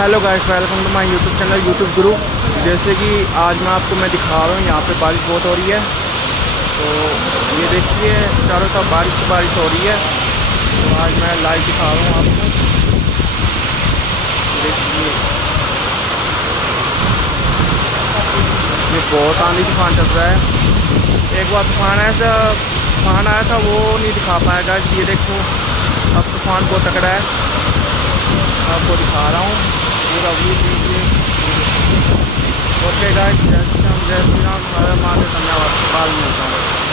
Hello guys, welcome to my YouTube channel YouTube Guru. जैसे कि आज मैं दिखा रहा हूँ, यहाँ पे बारिश बहुत हो रही है। तो ये देखिए, चारों तरफ बारिश ही बारिश हो रही है। तो आज मैं लाइव दिखा रहा हूँ आपको। देखिए, ये बहुत आंधी तूफान चल रहा है। एक बार तूफान आया था, वो नहीं दिखा पाया गाइस। ये देखो, अब तूफान बहुत तगड़ा है। आपको दिखा रहा हूँ पूरा व्यू लीजिए। ओके गाइस, जय श्री राम, जय श्री राम। हर माते धन्यवाद। बाद में मिलता हूँ।